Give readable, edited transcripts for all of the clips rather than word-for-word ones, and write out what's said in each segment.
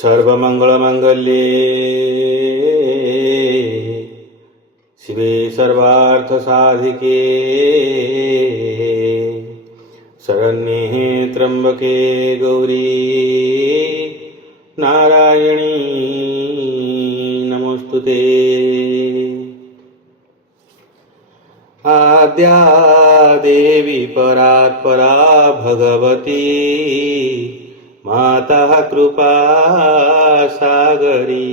सर्वमंगलमांगल्ये शिवे सर्वार्थसाधिके शरण्ये त्र्यंबके गौरी नारायणी नमोस्तुते। आद्या देवी परात्परा भगवती माता कृपा सागरी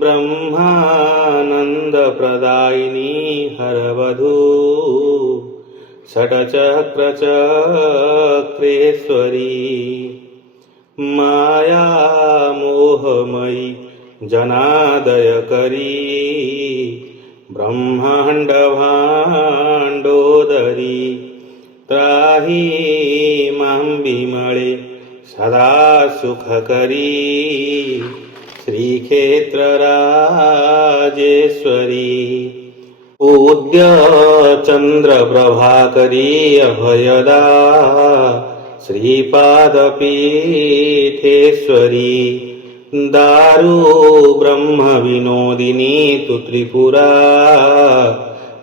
ब्रह्मानंद प्रदायिनी हरवधू षट्चक्र चक्रेश्वरी माया मोहमयी जनादय करी ब्रह्मांड भांडोदरी त्राही मां विमळे सदा सुख करी श्रीक्षेत्रराजेश्वरी पूज्य चंद्र प्रभाकरी अभयदा श्रीपादपीठेश्वरी दारु ब्रह्म विनोदिनी तु त्रिपुरा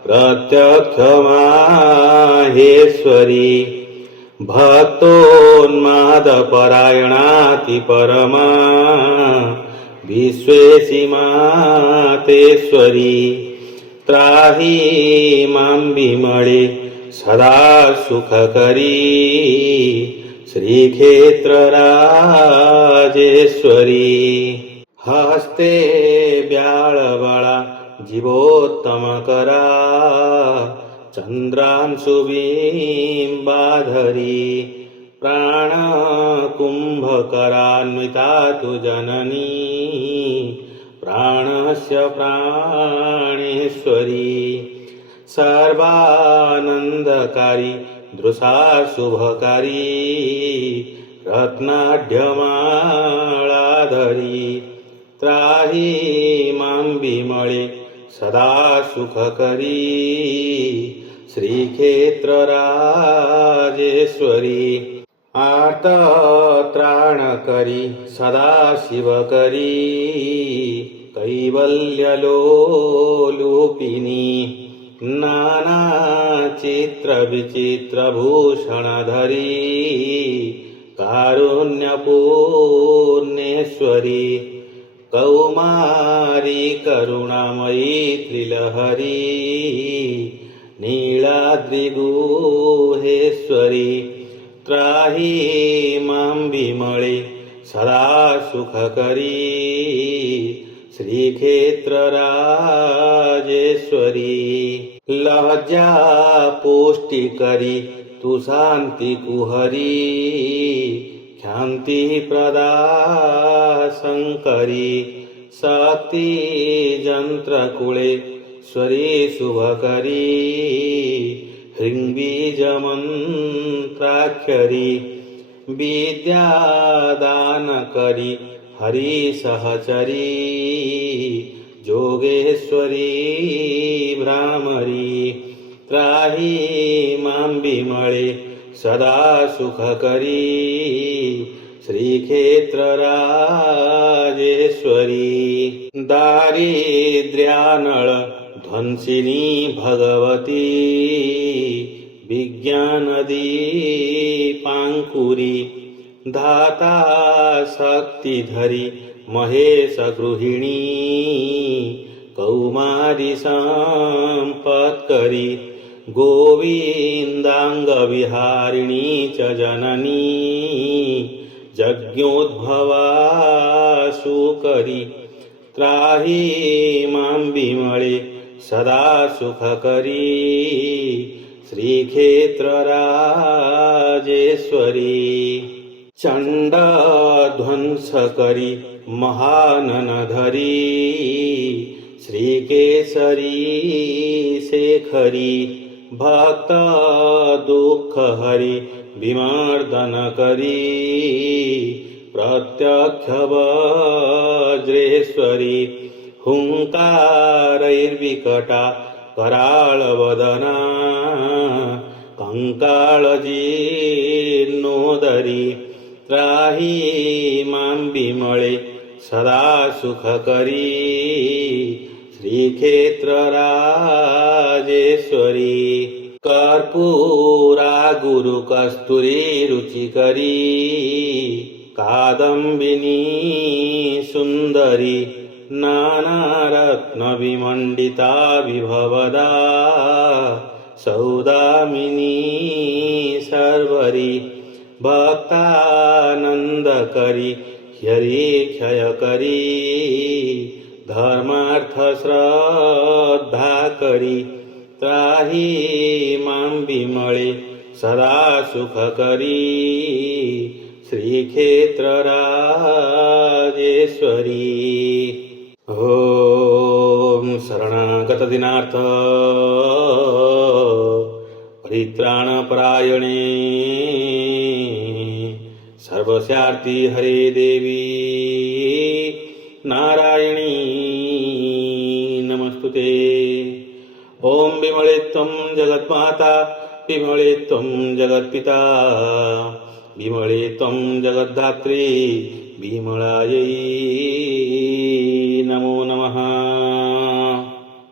प्रत्यक्ष माहेश्वरी भक्तोन्माद परायणाति परमा विश्वेशी मातेश्वरी त्राही मां विमळे सदा सुख करी श्रीक्षेत्रराजेश्वरी हस्ते ब्याळबळा जीवोत्तम करा चंद्रांशुबिंबाधरी प्राण कुंभकरान्विता तु जननी प्राणस्य प्राणेश्वरी सर्वानंदकारी दृशा शुभकारी रत्नाढ्यमाळाधरी त्राही मां विमळे सदा सुख करी श्रीक्षेत्रराजेश्वरी आर्त त्राण करी सदा शिव करी कैवल्यलोलुपिनी नाना चित्र विचित्र भूषणधरी कारुण्यपूर्णेश्वरी कौमारी करुणामयी त्रिलहरी नीलाद्रिगुहेश्वरी त्राही मां विमळे सदा सुख करी श्रीक्षेत्रराजेश्वरी लज्जा पुष्टि करी तु शांति कुहरी ख्याति प्रदा शंकरी शक्ति जंत्रकुले स्वरी शुभकरी हृंबीजमंत्राक्षरी विद्यादान करी हरि सहचरी जोगेश्वरी भ्रामरी त्राही मां विमळे सदा सुख करी श्रीक्षेत्रराजेश्वरी दारिद्र्यानळ ध्वंसिनी भगवती विज्ञानदीपांकुरी धाता शक्तिधरी महेश गृहिणी कौमारी संपत्करी गोविंदांग विहारिणी च जननी यज्ञोद्भवा सुकरी त्राही मां विमळे सदा सुख करी श्रीक्षेत्रराजेश्वरी चंड ध्वंस करी महाननधरी श्रीकेसरी शेखरी भक्त दुःख हरी विमर्दन करी प्रत्यक्ष वज्रेश्वरी हुंकारैर्विकटा कराळवदना कंकाळजीर्णोदरी त्राही मां विमळे सदा सुख करी श्रीक्षेत्रराजेश्वरी कर्पूरा गुरु कस्तुरी रुचिकरी कादंबिनी सुंदरी नानारत्न विमंडिता विभवदा सौदामिनी सर्वरी भक्तानंदकरी हरि क्षयकरी धर्मार्थ श्रद्धा करी त्राही मां विमळे सदा सुख करी श्रीक्षेत्रराजेश्वरी ओम शरणागत दिनार्थ परित्राणपरायणे सर्वस्यार्ति हरे देवी नारायणी नमस्तुते ओम विमळे त्वं जगन्माता विमळे त्वं जगत्पिता विमळे त्वं जगद्धात्री विमलायै नमो नमः।